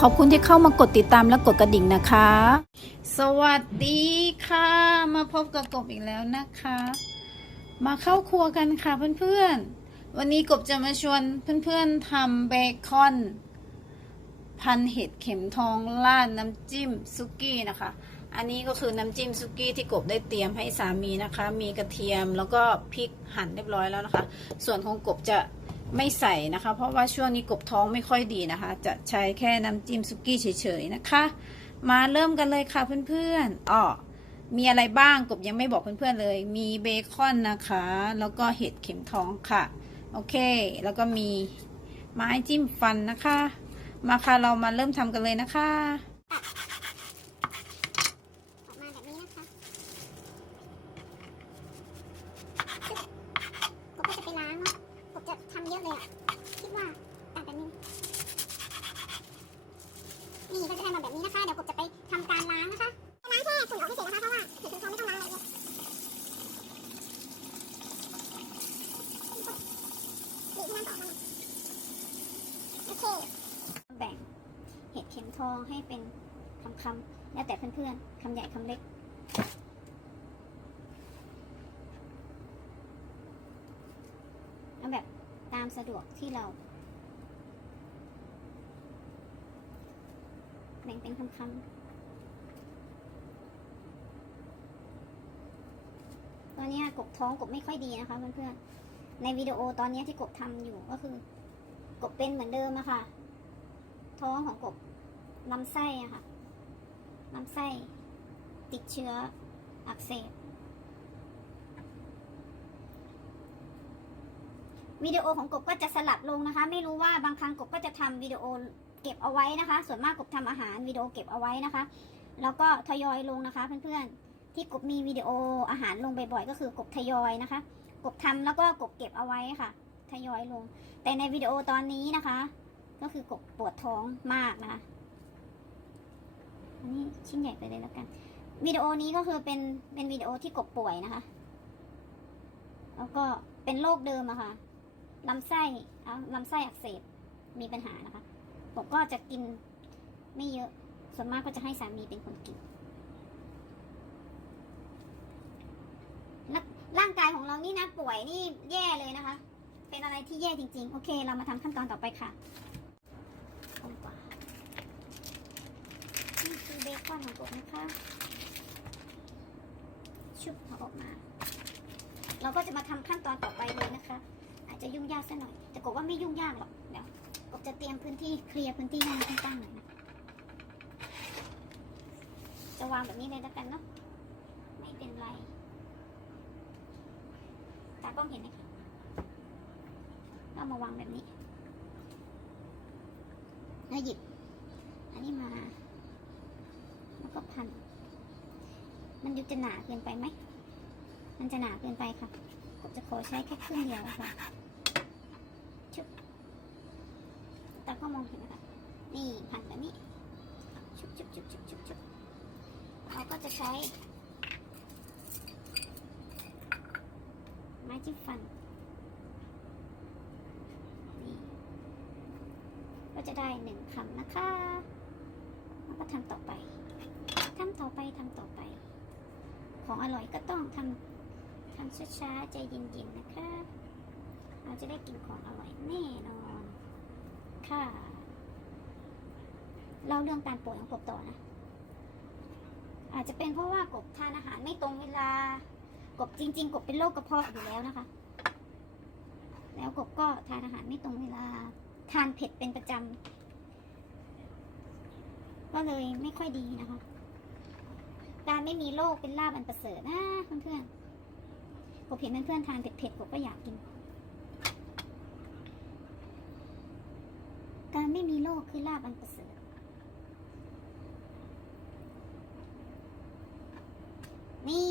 ขอบคุณที่เข้ามากดติดตามและกดกระดิ่งนะคะ สวัสดีค่ะ มาพบกับกบอีกแล้วนะคะ มาเข้าครัวกันค่ะเพื่อนๆ วันนี้กบจะมาชวนเพื่อนๆทำเบคอน พันเห็ดเข็มทองราดน้ำจิ้มซุกี้นะคะ อันนี้ก็คือน้ำจิ้มซุกี้ที่กบได้เตรียมให้สามีนะคะ มีกระเทียมแล้วก็พริกหั่นเรียบร้อยแล้วนะคะ ส่วนของกบจะ ไม่ใส่นะคะ เพราะว่าช่วงนี้กบท้องไม่ค่อยดีนะคะ จะใช้แค่น้ำจิ้มซุกี้เฉยๆนะคะ มาเริ่มกันเลยค่ะเพื่อนๆอ๋อมีอะไรบ้างกบยังไม่บอกเพื่อนๆเลย มีเบคอนนะคะ แล้วก็เห็ดเข็มทองค่ะ โอเค แล้วก็มีไม้จิ้มฟันนะคะ มาค่ะเรามาเริ่มทำกันเลยนะคะ ออกมาแบบนี้นะคะกบก็จะไปล้างเนาะกบจะทำเยอะเลยอะคิดว่าตัดแบบนี้ นี่ก็จะได้มาแบบนี้นะคะ เดี๋ยวกบจะไปทำการล้างนะคะล้างแค่ฝุ่นออกให้เสร็จนะคะ เพราะว่าเห็ดเป็นทองไม่ต้องล้างอะไรเลยบีบให้น้ำออกมาโอเค แบ่งเห็ดเข็มทอง ให้เป็นคำๆแล้วแต่เพื่อนๆคำใหญ่คำเล็ก เอาแบบตามสะดวกที่เราแบ่งเป็นคำๆตอนนี้กบท้องกบไม่ค่อยดีนะคะเพื่อนๆ ในวิดีโอตอนนี้ที่กบทำอยู่ก็คือ กบเป็นเหมือนเดิมอะค่ะ ท้องของกบ ลำไส้อะค่ะลำไส้ติดเชื้ออักเสบวิดีโอของกบก็จะสลับลงนะคะ ไม่รู้ว่าบางครั้งกบก็จะทำวิดีโอเก็บเอาไว้นะคะ ส่วนมากกบทำอาหารวิดีโอเก็บเอาไว้นะคะ แล้วก็ทยอยลงนะคะเพื่อนๆที่กบมีวิดีโออาหารลงบ่อยๆก็คือกบทยอยนะคะ กบทำแล้วก็กบเก็บเอาไว้ค่ะ ทยอยลง แต่ในวิดีโอตอนนี้นะคะ ก็คือกบปวดท้องมากนะคะ อันนี้ชิ้นใหญ่ไปเลยแล้วกันวิดีโอนี้ก็คือเป็นเป็นวิดีโอที่กบป่วยนะคะ แล้วก็เป็นโรคเดิมอะค่ะลำไส้เอาลำไส้อักเสบมีปัญหานะคะกบก็จะกินไม่เยอะ ส่วนมากก็จะให้สามีเป็นคนกินร่างร่างกายของเรานี่นะป่วยนี่แย่เลยนะคะ เป็นอะไรที่แย่จริง ๆ โอเค เรามาทำขั้นตอนต่อไปค่ะคนกว่า นี่คือ เบคอนของกบนะคะ ชุบเอาออกมา เราก็จะมาทำขั้นตอนต่อไปเลยนะคะ อาจจะยุ่งยากสักหน่อย แต่กบว่าไม่ยุ่งยากหรอก เดี๋ยวกบจะเตรียมพื้นที่เคลียร์พื้นที่ให้มันตั้งหน่อยนะจะวางแบบนี้เลยแล้วกันเนาะ ไม่เป็นไร ตากล้องเห็นไหมคะเรามาวางแบบนี้ แล้วหยิบ อันนี้มา ก็พัน มันดูจะหนาเกินไปไหม มันจะหนาเกินไปค่ะ ผมจะขอใช้แค่ครึ่งเดียวค่ะชุบตาก็มองเห็นนะคะนี่พันแบบนี้ ชุบชุบชุบชุบชุบชุบเราก็จะใช้ ไม้จิ้มฟันนี่ก็จะได้หนึ่งคำนะคะ แล้วก็ทำต่อไป ทำต่อไปทำต่อไป ของอร่อยก็ต้องทำทำช้าๆใจเย็นๆนะคะ เราจะได้กินของอร่อยแน่นอนค่ะเล่าเรื่องการป่วยของกบต่อนะ อาจจะเป็นเพราะว่ากบทานอาหารไม่ตรงเวลากบจริง ๆ กบเป็นโรคกระเพาะอยู่แล้วนะคะ แล้วกบก็ทานอาหารไม่ตรงเวลา ทานเผ็ดเป็นประจำก็เลยไม่ค่อยดีนะคะ การไม่มีโรคเป็นลาบอันประเสริฐนะเพื่อนๆผมเห็นเพื่อนๆทานเผ็ดๆผมก็อยากกิน การไม่มีโรคคือลาบอันประเสริฐนี่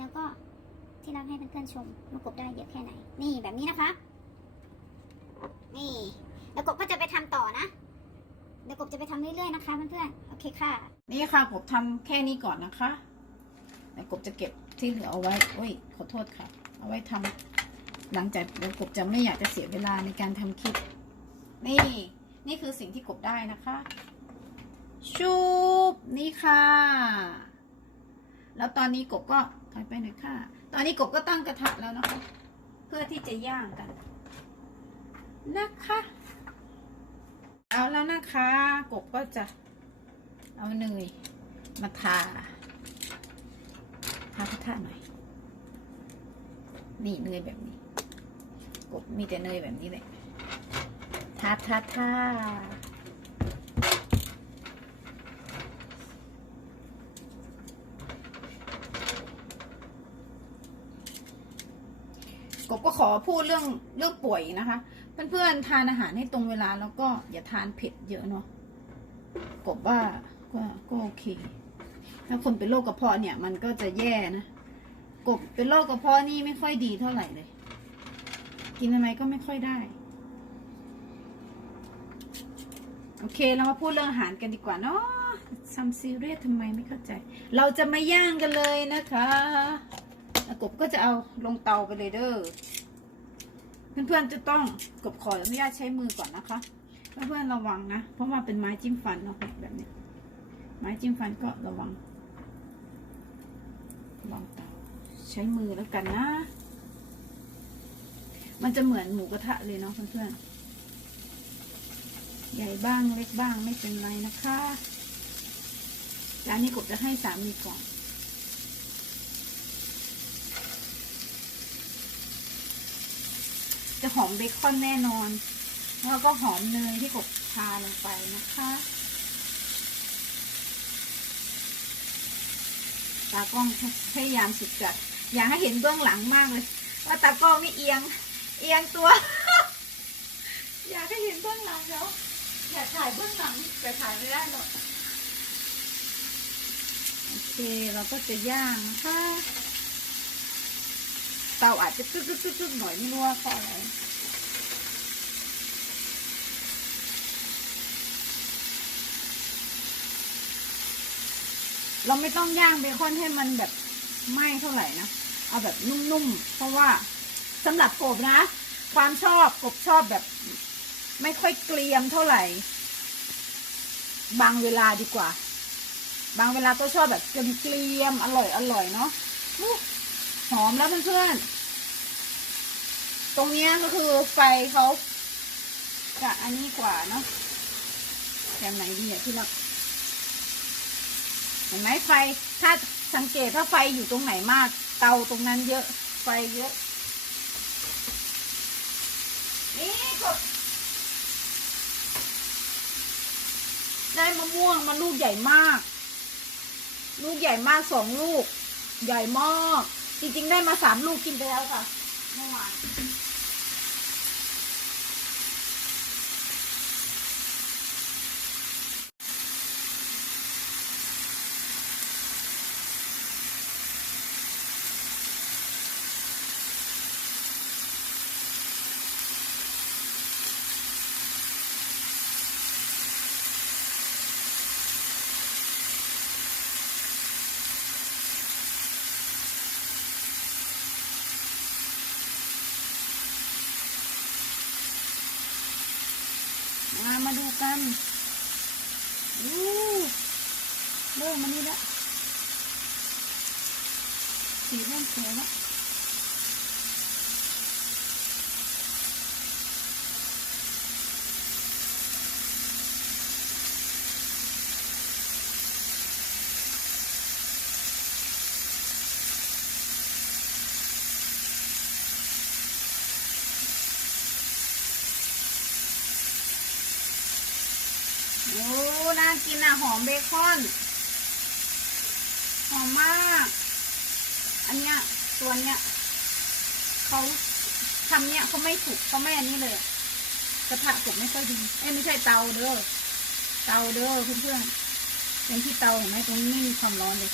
แล้วก็ที่รักให้เพื่อนๆชมว่ากบได้เยอะแค่ไหน นี่แบบนี้นะคะ นี่แล้วกบก็จะไปทำต่อนะ เดี๋ยวกบจะไปทำเรื่อยๆนะคะเพื่อนๆ โอเคค่ะ นี่ค่ะผมทำแค่นี้ก่อนนะคะแต่กบจะเก็บที่เหลือเอาไว้โอ้ยขอโทษค่ะ เอาไว้ทำหลังจากเดี๋ยวกบจะไม่อยากจะเสียเวลาในการทำคลิป นี่ นี่คือสิ่งที่กบได้นะคะชุบนี่ค่ะ แล้วตอนนี้กบก็ถอยไปหน่อยค่ะ ตอนนี้กบก็ตั้งกระทะแล้วนะคะ เพื่อที่จะย่างกันนะคะ เอาแล้วนะคะกบก็จะเอาเนยมาทาทากระทะหน่อย นี่เนยแบบนี้ กบมีแต่เนยแบบนี้เลยทาทาทากบก็ขอพูดเรื่องเรื่องป่วยนะคะ เพื่อนๆทานอาหารให้ตรงเวลาแล้วก็อย่าทานเผ็ดเยอะเนาะกบว่าก็ก็โอเค ถ้าคนเป็นโรคกระเพาะเนี่ย มันก็จะแย่นะกบเป็นโรคกระเพาะนี่ไม่ค่อยดีเท่าไหร่เลย กินอะไรก็ไม่ค่อยได้ โอเคเรามาพูดเรื่องอาหารกันดีกว่าเนาะซัมซีเรียสทำไมไม่เข้าใจ เราจะมาย่างกันเลยนะคะกบก็จะเอาลงเตาไปเลยเด้อ เพื่อนๆจะต้องกบขออนุญาตใช้มือก่อนนะคะเพื่อนๆระวังนะ เพราะว่าเป็นไม้จิ้มฟันเนาะแบบนี้ ไม้จิ้มฟันก็ระวังระวังตาใช้มือแล้วกันนะ มันจะเหมือนหมูกระทะเลยเนาะเพื่อนๆ ใหญ่บ้างเล็กบ้างไม่เป็นไรนะคะจานนี้กบจะให้สามีก่อน จะ หอมเบคอนแน่นอน แล้วก็หอมเนยที่กบทาลงไปนะคะตากล้องพยายามสุดจัด อยากให้เห็นเบื้องหลังมากเลย ว่าตากล้องนี่เอียง เอียงตัว อยากให้เห็นเบื้องหลังแล้วอยากถ่ายเบื้องหลังแต่ถ่ายไม่ได้หรอกโอเคเราก็จะย่างนะคะ เตาอาจจะกึกกึกกึกกึกหน่อยไม่รู้ว่าเพราะอะไรเราไม่ต้องย่างเบคอนให้มันแบบไหม้เท่าไหร่นะ เอาแบบนุ่มๆ เพราะว่าสำหรับกบนะ ความชอบกบชอบแบบ ไม่ค่อยเกรียมเท่าไหร่ บางเวลาดีกว่า บางเวลาก็ชอบแบบเกรียมๆ อร่อยอร่อยเนาะ หอมแล้วเพื่อนๆ ตรงนี้ก็คือไฟเขากะอันนี้กว่าเนาะแบบไหนดีอะที่รักเห็นไหมไฟถ้าสังเกตถ้าไฟอยู่ตรงไหนมาก เตาตรงนั้นเยอะ ไฟเยอะ นี่กดได้มะม่วงมาลูกใหญ่มาก ลูกใหญ่มากสองลูก ใหญ่มาก จริงๆได้มาสามลูกกินไปแล้วค่ะเมื่อวาน ดูกันอู้เริ่มมานี่ละสีเริ่มสวยแล้วโอ้น่า กินอะหอมเบคอนหอมมาก อันเนี้ยตัวเนี้ยเขาทำเนี้ยเขาไม่ถูกเขาไม่อันนี้เลยกระทะถูกไม่ค่อยดีเอ้ไม่ใช่เตาเด้อเตาเด้อเพื่อนๆเป็นที่เตาเห็นไหมตรงนี้ไม่มีความร้อนเลย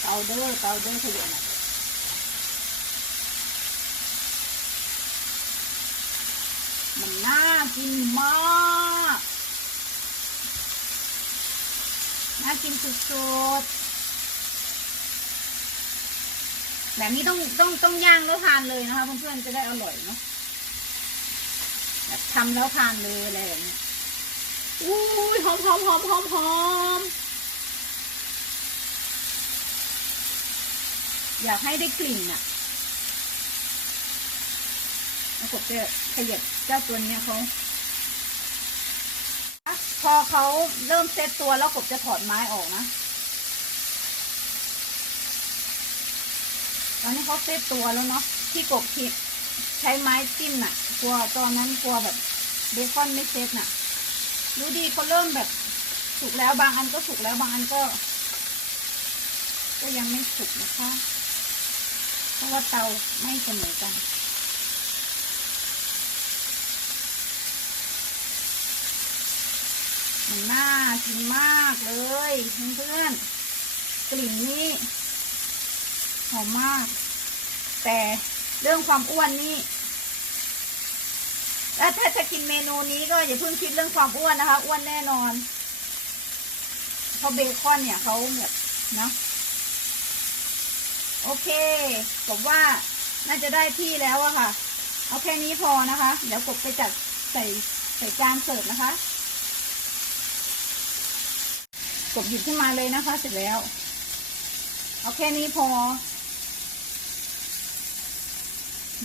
เตาเด้อเตาเด้อขยันอะมันน่ากินมาก น่ากินสุดๆ แบบนี้ต้องต้องต้องย่างแล้วทานเลยนะคะ เพื่อนๆ จะได้อร่อยเนาะ แบบทำแล้วทานเลยอะไรแบบนี้อุ้ยหอมหอมหอมหอมหอมอยากให้ได้กลิ่นอะแล้วผมจะขยับเจ้าตัวเนี้ยเขา เขาเริ่มเซตตัวแล้วกบจะถอดไม้ออกนะ ตอนนี้เขาเซตตัวแล้วเนาะที่กบที่ใช้ไม้จิ้มน่ะ กลัวตอนนั้นกลัวแบบเบคอนไม่เซตน่ะ ดูดีเขาเริ่มแบบสุกแล้วบางอันก็สุกแล้วบางอันก็ ก็ยังไม่สุกนะคะ เพราะว่าเตาไม่เสมอกัน มันน่ากินมากเลยเพื่อนๆกลิ่นนี้หอมมาก แต่เรื่องความอ้วนนี่แล้วถ้าจะกินเมนูนี้ก็อย่าเพิ่งคิดเรื่องความอ้วนนะคะ อ้วนแน่นอนเพราะเบคอนเนี่ยเขาแบบนะโอเคผมว่าน่าจะได้ที่แล้วอะค่ะ เอาแค่นี้พอนะคะ เดี๋ยวกบไปจัดใส่ใส่จานเสิร์ฟนะคะ กบหยิบขึ้นมาเลยนะคะ เสร็จแล้ว เอาแค่นี้พอ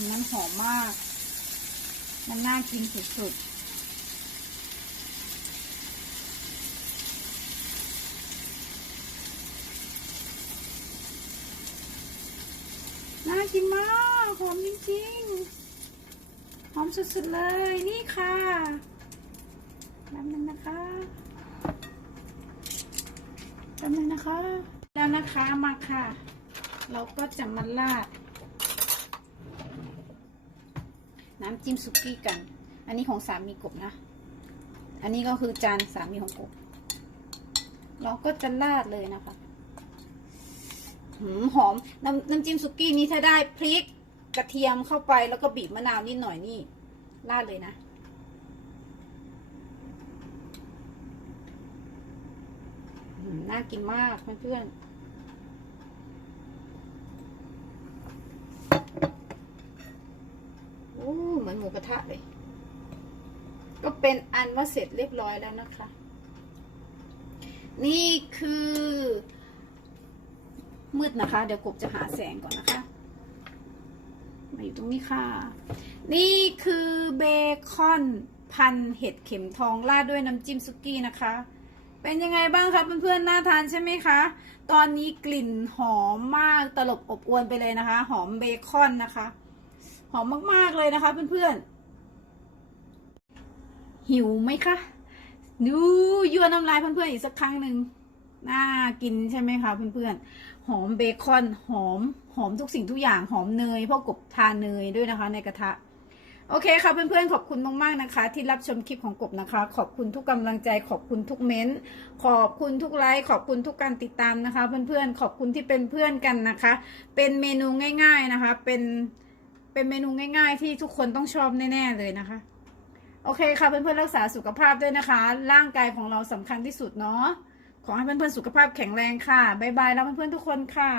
มันหอมมาก มันน่ากินสุดๆน่ากินมากหอมจริงๆหอมสุดๆเลยนี่ค่ะแป๊บนึงนะคะ แป๊บนึงนะคะ แล้วนะคะมาค่ะ เราก็จะมาราด น้ำจิ้มสุกี้กัน อันนี้ของสามีกบนะ อันนี้ก็คือจานสามีของกบ เราก็จะราดเลยนะคะหืมหอมน้ำน้ำจิ้มสุกี้นี้ถ้าได้พริกกระเทียมเข้าไปแล้วก็บีบมะนาวนิดหน่อยนี่ราดเลยนะ หืม น่ากินมากเพื่อนๆโอ้เหมือนหมูกระทะเลย ก็เป็นอันว่าเสร็จเรียบร้อยแล้วนะคะ นี่คือ มืดนะคะ เดี๋ยวกบจะหาแสงก่อนนะคะ มาอยู่ตรงนี้ค่ะ นี่คือเบคอนพันเห็ดเข็มทองราดด้วยน้ำจิ้มซุกี้นะคะ เป็นยังไงบ้างคะเพื่อนๆน่าทานใช่ไหมคะ ตอนนี้กลิ่นหอมมากตลบอบอวนไปเลยนะคะ หอมเบคอนนะคะ หอมมากๆเลยนะคะเพื่อนๆหิวไหมคะดูยั่วน้ำลายเพื่อนๆอีกสักครั้งหนึ่งน่ากินใช่ไหมคะเพื่อนๆหอมเบคอนหอมหอมทุกสิ่งทุกอย่างหอมเนยเพราะกบทานเนยด้วยนะคะ ในกระทะ โอเคค่ะเพื่อนๆ ขอบคุณมากๆนะคะ ที่รับชมคลิปของกบนะคะ ขอบคุณทุกกำลังใจ ขอบคุณทุกเม้นต์ขอบคุณทุกไลค์ขอบคุณทุกการติดตามนะคะ เพื่อนๆ ขอบคุณที่เป็นเพื่อนกันนะคะ เป็นเมนูง่าย ๆนะคะ เป็นเป็นเมนูง่าย ๆ ที่ทุกคนต้องชอบแน่ๆเลยนะคะ โอเคค่ะเพื่อนๆรักษาสุขภาพด้วยนะคะ ร่างกายของเราสำคัญที่สุดเนาะขอให้เพื่อนๆสุขภาพแข็งแรงค่ะบ๊ายบายแล้วเพื่อนๆทุกคนค่ะ